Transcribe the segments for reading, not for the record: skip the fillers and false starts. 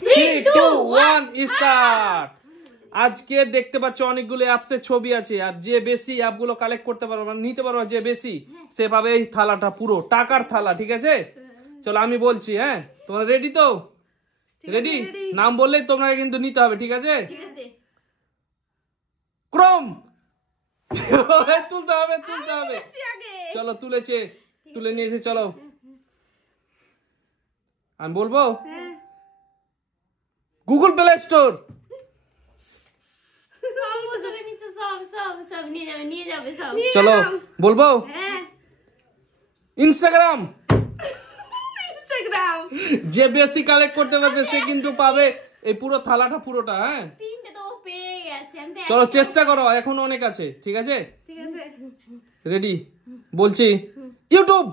3, 2, 1 start. আজকে দেখতে পাচ্ছ অনেকগুলো অ্যাপসের ছবি আছে, আর যে বেশি অ্যাপগুলো কালেক্ট করতে পারবে মানে নিতে পারবে যে বেশি সে পাবে এই থালাটা, পুরো টাকার থালা। ঠিক আছে, চলো আমি বলছি। হ্যাঁ, তোমরা রেডি তো? রেডি? নাম বললেই তোমরা কিন্তু নিতে হবে। ঠিক আছে, ক্রোম। তুলতে হবে, তুলতে হবে। চলো তুলেছে, তুলে নিয়েছে। চলো আমি বলবো গুগল প্লে স্টোর। চলো বলবো ইনস্টাগ্রাম। যে বেশি কালেক্ট করতে পারবে সে কিন্তু পাবে এই পুরো থালাটা, পুরোটা। হ্যাঁ, চলো চেষ্টা করো, এখন অনেক আছে। ঠিক আছে, রেডি? বলছি ইউটিউব।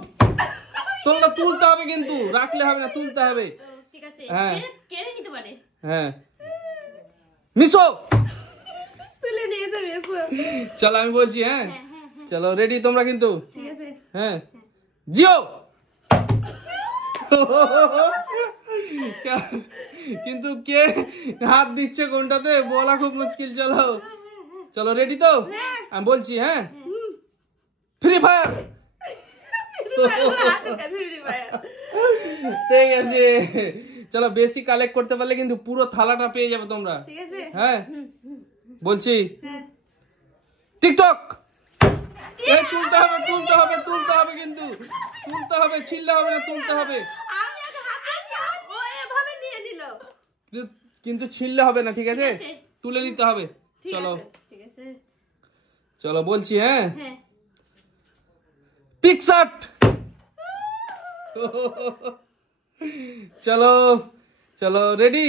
তোমরা তুলতে হবে কিন্তু, রাখলে হবে না, তুলতে হবে। হ্যাঁ হ্যাঁ, মিশো। চলো আমি বলছি। হ্যাঁ চলো রেডি তোমরা কিন্তু? হ্যাঁ, জিও। কিন্তু কে হাত দিচ্ছে কোনটাতে বলা খুব মুশকিল। চলো চলো রেডি তো? আমি বলছি। হ্যাঁ, ফ্রি ফায়ার। ঠিক আছে, চলো বেশি কালেক্ট করতে পারলে কিন্তু পুরো থালাটা পেয়ে যাবে তোমরা। হ্যাঁ বলছি টিকটক। তুলতে হবে, তুলতে হবে, তুলতে হবে কিন্তু, তুলতে হবে, ছিললে হবে না, তুলতে হবে। কিন্তু ছিললে হবে না। ঠিক আছে, তুলে নিতে হবে। চলো চলো বলছি। হ্যাঁ, পিকশার্ট। চলো চলো রেডি?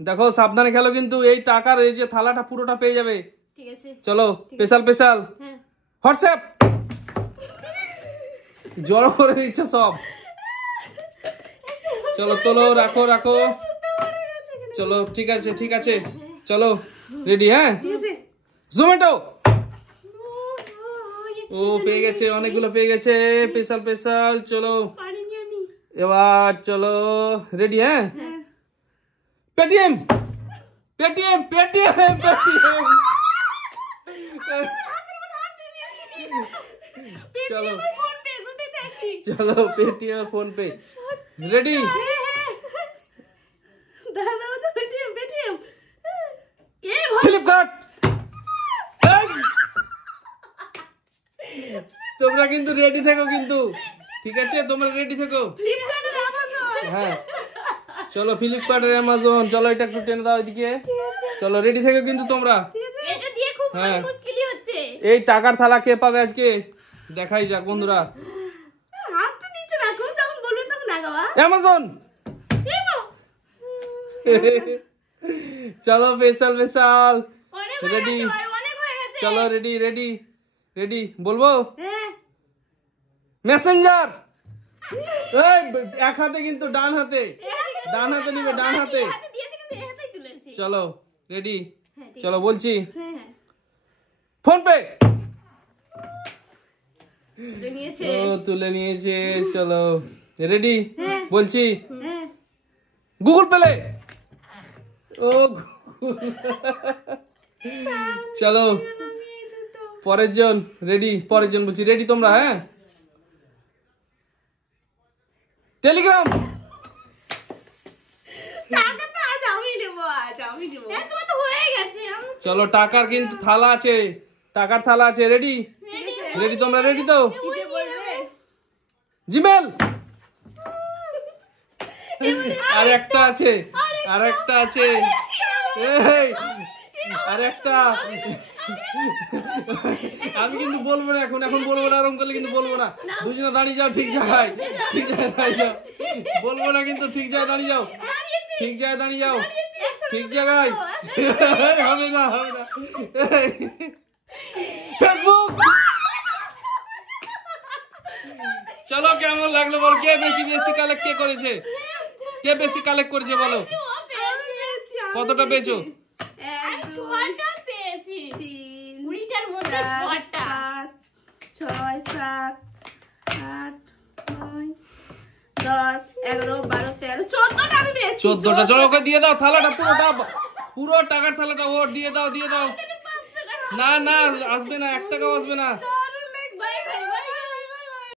দেখো সাবধানে খেলো কিন্তু, এই টাকার এই যে থালাটা পুরোটা পেয়ে যাবে। চলো স্পেশাল স্পেশাল হোয়াটসঅ্যাপ। জড়ো করে দিচ্ছে সব। চলো তোলো, রাখো রাখো। চলো ঠিক আছে, ঠিক আছে, চলো রেডি? হ্যাঁ, জোম্যাটো। ও পেয়ে গেছে, অনেকগুলো পেয়ে গেছে, স্পেশাল স্পেশাল। চলো এবার চলো রেডি? হ্যাঁ, পেটিএম। Paytm Paytm Paytm. চলো চলো Paytm phone pay. Ready? Flipkart. তোমরা কিন্তু রেডি থেকো কিন্তু। ঠিক আছে, তোমরা রেডি থেকো। হ্যাঁ চলো ফ্লিপকার্ট আর অ্যামাজন। চলো এটা একটু টেনে দাও এদিকে। চলো রেডি থেকো কিন্তু তোমরা। হ্যাঁ, এই টাকার থালা কে পাবে আজকে দেখাই যাক বন্ধুরা। অ্যামাজন। চলো স্পেশাল স্পেশাল। রেডি? চলো রেডি রেডি রেডি? বলবো মেসেঞ্জার। এক হাতে কিন্তু, ডান হাতে, ডান হাতে নিবে, ডান হাতে। চলো রেডি? চলো বলছি ফোন পে। তুলে নিয়েছে। চলো রেডি? বলছি গুগল প্লে। ও চলো পরের জন। রেডি? পরের জন বলছি। রেডি তোমরা? হ্যাঁ, টেলিগ্রাম। চলো টাকার কিন্তু থালা আছে, টাকার থালা আছে। রেডি? রেডি তোমরা? রেডি তো? জিমেল। আর একটা আছে, আর একটা আছে, আর একটা। আমি কিন্তু বলবো না এখন, এখন বলবো না, আরম্ভ করলে কিন্তু বলবো না। দুজনে দাঁড়িয়ে যাও ঠিক জায়গায়, ঠিক জায়গায় দাঁড়িয়ে যাও। বলবো না কিন্তু, ঠিক জায়গায় দাঁড়িয়ে যাও, ঠিক জায়গায় দাঁড়িয়ে যাও, ঠিক জায়গায়। হবে না, হবে না। ফেসবুক। চলো কেমন লাগলো বল? কে বেশি বেশি কালেক্ট কে করেছে? কে বেশি কালেক্ট করেছে বলো? কতটা পেয়েছো? ছয়, সাত, আট, 9, 10, 11, 12, 13, 14টা আমি পেয়েছি। পেরেছি 14টা। চলো ওকে দিয়ে দাও থালাটা, পুরোটা, পুরো টাকার থালাটা ওর দিয়ে দাও, দিয়ে দাও। না না আসবে না, 1 টাকাও আসবে না।